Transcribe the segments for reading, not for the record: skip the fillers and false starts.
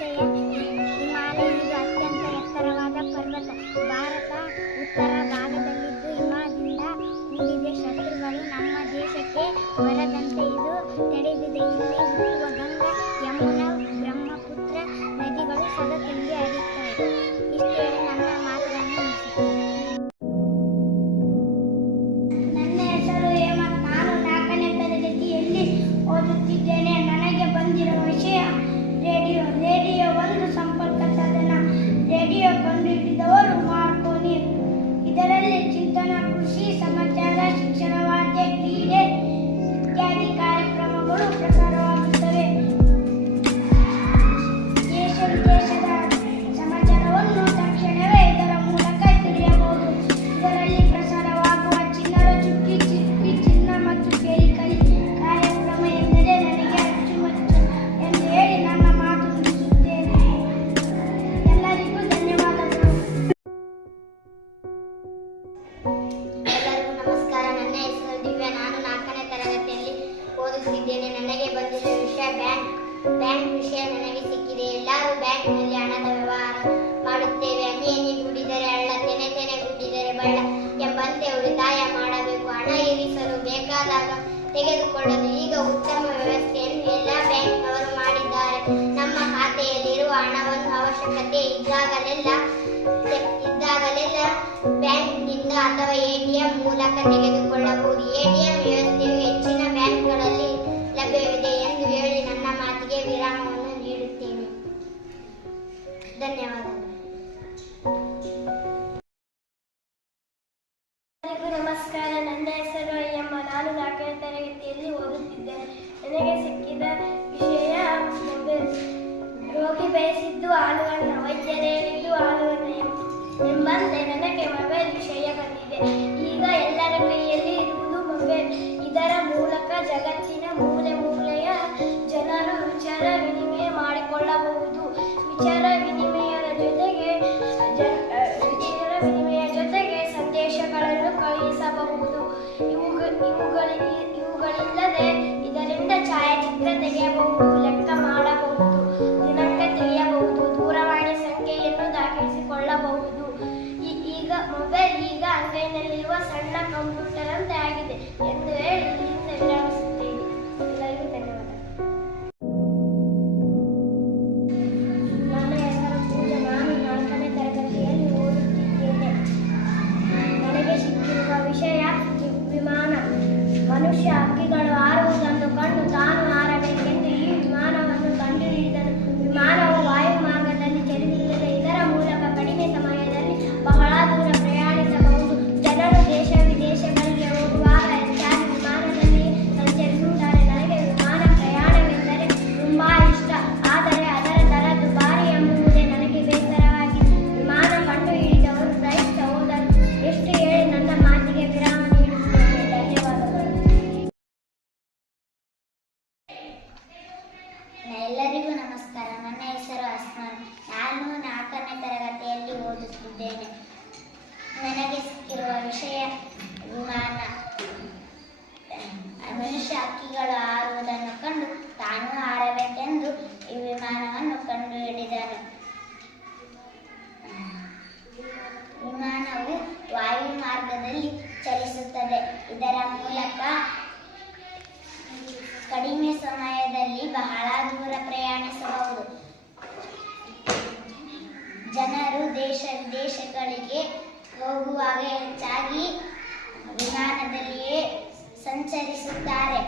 ವಿಷಯ ಹಿಮಾಲಯ. ಇದು ಅತ್ಯಂತ ಎತ್ತರವಾದ ಪರ್ವತ. ಭಾರತ ಉತ್ತರ ಭಾಗದಲ್ಲಿದ್ದು ಹಿಮದಿಂದ ಕೂಡಿದೆ. ಶತ್ರುಗಳು ನಮ್ಮ ದೇಶಕ್ಕೆ ಬರದಂತೆ ಇದು ತಡೆದಿದೆ. ಇಲ್ಲಿ ಹುಟ್ಟುವ ಗಂಗಾ, ಯಮುನಾ, ಬ್ರಹ್ಮಪುತ್ರ ನದಿಗಳು ಸದಾ ತುಂಬಿ ಹರಿಯುತ್ತವೆ. ಇಷ್ಟೇ ನನ್ನ ಮಾತುಗಳನ್ನು ಮುಗಿಸುತ್ತೇನೆ. ನನ್ನ ಹೆಸರು ಹೇಮಂತ್. ನಾನು 4ನೇ ತರಗತಿಯಲ್ಲಿ ಓದುತ್ತಿದ್ದೇನೆ. ನನಗೆ ಬಂದಿರುವ ವಿಷಯ ರೇಡಿಯೋ. ರೇಡಿಯೋ ಒಂದು ಸಂಪರ್ಕ ಸಾಧನ. ರೇಡಿಯೋ ಕಂಡುಹಿಡಿದವರು ಮಾರ್ಕೋನಿ. ಇದರಲ್ಲಿ ಚಿಂತನ, ಕೃಷಿ, ಸಮಾಚಾರ, ಶಿಕ್ಷಣ, ವಾದ್ಯ, ಕ್ರೀಡೆ ಇತ್ಯಾದಿ ಕಾರ್ಯಕ್ರಮಗಳು ಪ್ರಸಾರವಾಗುತ್ತವೆ. ದೇಶ ವಿದೇಶದ ಸಮಾಚಾರವನ್ನು ತಕ್ಷಣವೇ ಇದರ ಮೂಲಕ ತಿಳಿಯಬಹುದು. ಇದರಲ್ಲಿ ಪ್ರಸಾರವಾಗುವ ಚಿನ್ನರ ಚುಕ್ಕಿ, ಚಿಪ್ಪಿ, ಚಿನ್ನ ಮತ್ತು ಕೇಳಿಕಳಿ ಕಾರ್ಯಕ್ರಮ ಎಂದರೆ ನನಗೆ ಅಚ್ಚುಮೆಚ್ಚು ಎಂದು ಹೇಳಿ ನನ್ನ ಮಾತು ಮುಗಿಸುತ್ತೇನೆ. ಎಲ್ಲರಿಗೂ ಧನ್ಯವಾದಗಳು. ಎಲ್ಲರಿಗೂ ನಮಸ್ಕಾರ. ನನ್ನ ಹೆಸರು ದಿವ್ಯಾ. ನಾನು 4ನೇ ತರಗತಿಯಲ್ಲಿ ಓದುತ್ತಿದ್ದೇನೆ. ನನಗೆ ಬಂದಿರುವ ವಿಷಯ ಬ್ಯಾಂಕ್ ವಿಷಯ ನನಗೆ ಸಿಕ್ಕಿದೆ. ಎಲ್ಲರೂ ಬ್ಯಾಂಕ್ನಲ್ಲಿ ಹಣದ ವ್ಯವಹಾರ ಮಾಡುತ್ತೇವೆ. ಹನಿ ಗುಡಿದರೆ ಹಳ್ಳ, ತೆನೆ ಗುಡಿದರೆ ಬಳ್ಳ ಎಂಬಂತೆ ಉಳಿತಾಯ ಮಾಡಬೇಕು. ಹಣ ಇರಿಸಲು ಬೇಕಾದಾಗ ತೆಗೆದುಕೊಳ್ಳಲು ಈಗ ಉತ್ತಮ ವ್ಯವಸ್ಥೆಯನ್ನು ಎಲ್ಲ ಬ್ಯಾಂಕ್ನವರು ಮಾಡಿದ್ದಾರೆ. ನಮ್ಮ ಖಾತೆಯಲ್ಲಿರುವ ಹಣವನ್ನು ಅವಶ್ಯಕತೆ ಇದ್ದಾಗಲೆಲ್ಲ ಬ್ಯಾಂಕ್ನಿಂದ ಅಥವಾ ಎಟಿಎಂ ಮೂಲಕ ತೆಗೆದುಕೊಳ್ಳಬಹುದು. ಎಟಿಎಂ ವ್ಯವಸ್ಥೆಯು ಹೆಚ್ಚಿನ ಬ್ಯಾಂಕ್ಗಳಲ್ಲಿ ಲಭ್ಯವಿದೆ ಎಂದು ಹೇಳಿ ನನ್ನ ಮಾತಿಗೆ ವಿರಾಮವನ್ನು ನೀಡುತ್ತೇನೆ. ಧನ್ಯವಾದಗಳು. ಎಲ್ಲರಿಗೂ ನಮಸ್ಕಾರ. ನನ್ನ ಹೆಸರು ಅಯ್ಯಮ್ಮ. ನಾನು 4ನೇ ತರಗತಿಯಲ್ಲಿ ಓದುತ್ತಿದ್ದೇನೆ. ನನಗೆ ಸಿಕ್ಕಿದ ವಿಷಯ ಮೊಬೈಲ್. ರೋಗಿ ಬಯಸಿದ್ದು ಹಾಲುವನ್ನ, ವೈದ್ಯರು ಹೇಳಿದ್ದು ಹಾಲುವನ್ನ ಎಂಬಂತೆ ನನಗೆ ಮೊಬೈಲ್ ವಿಷಯ ಬಂದಿದೆ. ಈಗ ಎಲ್ಲರ ಕೈಯಲ್ಲಿ ಇರುವುದು ಮೊಬೈಲ್. ಇದರ ಮೂಲಕ ಜಗತ್ತಿನ ಮೂಲೆ ಮೂಲೆಯ ಜನರು ವಿಚಾರ ವಿನಿಮಯ ಮಾಡಿಕೊಳ್ಳಬಹುದು. ವಿಚಾರ ವಿನಿಮಯದ ಜೊತೆಗೆ ಸಂದೇಶಗಳನ್ನು ಕಳುಹಿಸಬಹುದು. ಇವುಗಳಿಲ್ಲದೆ ಇದರಿಂದ ಛಾಯಾಚಿತ್ರ ತೆಗೆಯಬಹುದು, ಲೆಕ್ಕ ಮಾಡಬಹುದು, ದಿನಾಂಕ ತಿಳಿಯಬಹುದು, ದೂರವಾಣಿ ಸಂಖ್ಯೆಯನ್ನು ದಾಖಲಿಸಿಕೊಳ್ಳಬಹುದು. ಮೊಬೈಲ್ ಈಗ ಅಂಗೈನಲ್ಲಿರುವ ಸಣ್ಣ ಕಂಪ್ಯೂಟರ್ ಅಂತೆ ಆಗಿದೆ ಎಂದು ಹೇಳಿ ಇಲ್ಲಿಂದ ವಿರಾಮಿಸುತ್ತೇನೆ. ಎಲ್ಲರಿಗೂ ಧನ್ಯವಾದ. ನನ್ನ ಹೆಸರು ಪೂಜಾ. ನಾನು 4ನೇ ತರಗತಿಯಲ್ಲಿ ಓದುತ್ತಿದ್ದೇನೆ. ನನಗೆ ಸಿಕ್ಕಿರುವ ವಿಷಯ ವಿಮಾನ. ಮನುಷ್ಯ ಹಕ್ಕಿಗಳು ಹಾರುವುದನ್ನು ಕಂಡು ತಾನು ಹಾರಬೇಕೆಂದು ಈ ವಿಮಾನವನ್ನು ಕಂಡುಹಿಡಿದನು. ವಿಮಾನವು ವಾಯು ಮಾರ್ಗದಲ್ಲಿ ಚಲಿಸುತ್ತದೆ. ಇದರ ಮೂಲಕ ಕಡಿಮೆ ಸಮಯದಲ್ಲಿ ಬಹಳ ದೂರ ಪ್ರಯಾಣಿಸಬಹುದು. ಜನರು ದೇಶ ವಿದೇಶಗಳಿಗೆ ಹೋಗುವಾಗ ಹೆಚ್ಚಾಗಿ ವಿಮಾನದಲ್ಲಿ ಸಂಚರಿಸುತ್ತಾರೆ. ನನಗೆ ವಿಮಾನ ಪ್ರಯಾಣವೆಂದರೆ ತುಂಬಾ ಇಷ್ಟ. ಆದರೆ ಅದರ ದರ ದುಬಾರಿ ಎಂಬುದೇ ನನಗೆ ಬೇಸರವಾಗಿದೆ. ವಿಮಾನ ಕಂಡುಹಿಡಿದವರು ಫ್ಲೈಟ್ ಸಹೋದರರು. ಎಷ್ಟು ಹೇಳಿ ನನ್ನ ಮಾತಿಗೆ ವಿರಾಮ ನೀಡುತ್ತೇನೆ. ಧನ್ಯವಾದಗಳು. ಎಲ್ಲರಿಗೂ ನಮಸ್ಕಾರ. ನನ್ನ ಹೆಸರು ಅಸ್ಮಾನ್. ನಾನು 4ನೇ ತರಗತಿಯಲ್ಲಿ ಓದುತ್ತಿದ್ದೇನೆ. ನನಗೆ ಸಿಕ್ಕಿರುವ ವಿಷಯ ವಿಮಾನ. ಮನುಷ್ಯ ಹಕ್ಕಿಗಳು ಹಾರುವುದನ್ನು ಕಂಡು ತಾನು ಹಾರಬೇಕೆಂದು ಈ ವಿಮಾನವನ್ನು ಕಂಡುಹಿಡಿದನು. ವಿಮಾನವು ವಾಯು ಮಾರ್ಗದಲ್ಲಿ ಚಲಿಸುತ್ತದೆ. ಇದರ ಮೂಲಕ ಕಡಿಮೆ ಸಮಯದಲ್ಲಿ ಬಹಳ ದೂರ ಪ್ರಯಾಣಿಸಬಹುದು. ಜನರು ದೇಶ ವಿದೇಶಗಳಿಗೆ ಹೋಗುವಾಗ ಹೆಚ್ಚಾಗಿ ವಿಮಾನದಲ್ಲಿಯೇ ಸಂಚರಿಸುತ್ತಾರೆ.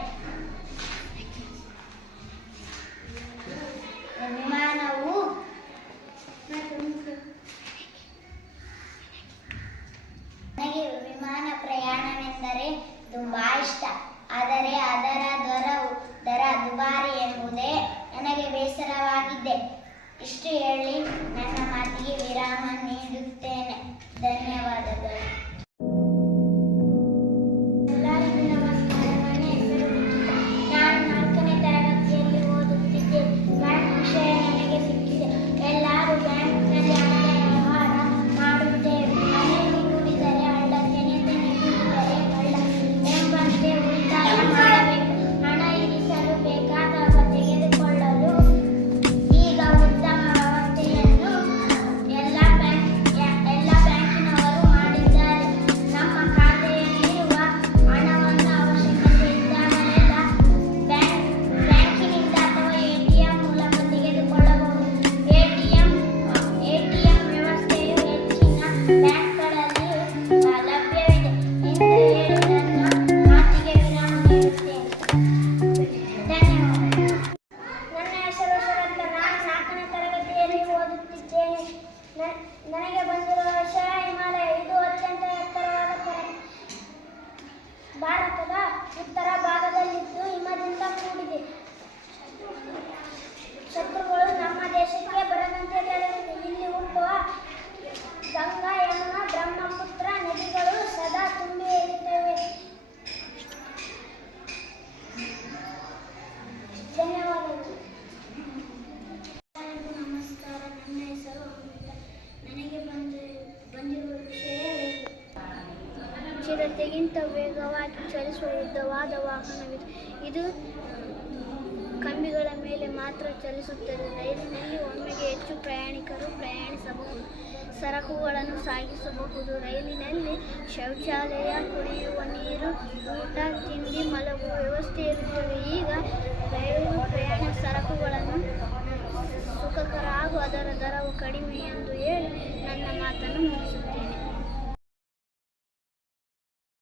ವಿಮಾನವು ನನಗೆ ವಿಮಾನ ಪ್ರಯಾಣವೆಂದರೆ ತುಂಬಾ ಇಷ್ಟ. ಆದರೆ ಅದರ ದರ ದುಬಾರಿ ಎಂಬುದೇ ನನಗೆ ಬೇಸರವಾಗಿದೆ. ಇಷ್ಟು ಹೇಳಿ ನನ್ನ ಮಾತಿಗೆ ವಿರಾಮ ನೀಡುತ್ತೇನೆ. ಧನ್ಯವಾದಗಳು. ಎಲ್ಲರಿಗೂ ನಮಸ್ಕಾರ. ನನ್ನ ಹೆಸರು ನಿಖಿತಾ. ನಾನು 4ನೇ ತರಗತಿಯಲ್ಲಿ ಓದುತ್ತಿದ್ದೇನೆ. ಬ್ಯಾಂಕ್ ವಿಷಯ ನನಗೆ ಸಿಕ್ಕಿದೆ. ಎಲ್ಲರೂ ಬ್ಯಾಂಕ್ನಲ್ಲಿ ಹಣದ ವ್ಯವಹಾರ ಮಾಡುತ್ತೇವೆ. ಹಣೆಯಲ್ಲಿ ಗುಡಿದರೆ ಹಳ್ಳ, ತೆನೆ ಗುಡಿದರೆ ಬಳ್ಳ ಎಂಬಂತೆ ಉಳಿತಾಯ ಮಾಡಬೇಕು. ಹಣ ಇರಿಸಲು ಬೇಕಾದಾಗ ತೆಗೆದುಕೊಳ್ಳಲು ಈಗ ಉತ್ತಮ ಚಿರತೆಗಿಂತ ವೇಗವಾಗಿ ಚಲಿಸುವ ಉದ್ದವಾದ ವಾಹನವಿದೆ. ಇದು ಕಂಬಿಗಳ ಮೇಲೆ ಮಾತ್ರ ಚಲಿಸುತ್ತದೆ. ರೈಲಿನಲ್ಲಿ ಒಮ್ಮೆಗೆ ಹೆಚ್ಚು ಪ್ರಯಾಣಿಕರು ಪ್ರಯಾಣಿಸಬಹುದು. ಸರಕುಗಳನ್ನು ಸಾಗಿಸಬಹುದು. ರೈಲಿನಲ್ಲಿ ಶೌಚಾಲಯ, ಕುಡಿಯುವ ನೀರು, ಊಟ, ತಿಂಡಿ, ಮಲಗುವ ವ್ಯವಸ್ಥೆ ಇರುತ್ತದೆ. ಈಗ ರೈಲು ಪ್ರಯಾಣ ಸರಕುಗಳನ್ನು ಸುಖಕರ ಹಾಗೂ ಅದರ ದರವು ಕಡಿಮೆ ಎಂದು ಹೇಳಿ ನನ್ನ ಮಾತನ್ನು ಮುಗಿಸುತ್ತೇನೆ.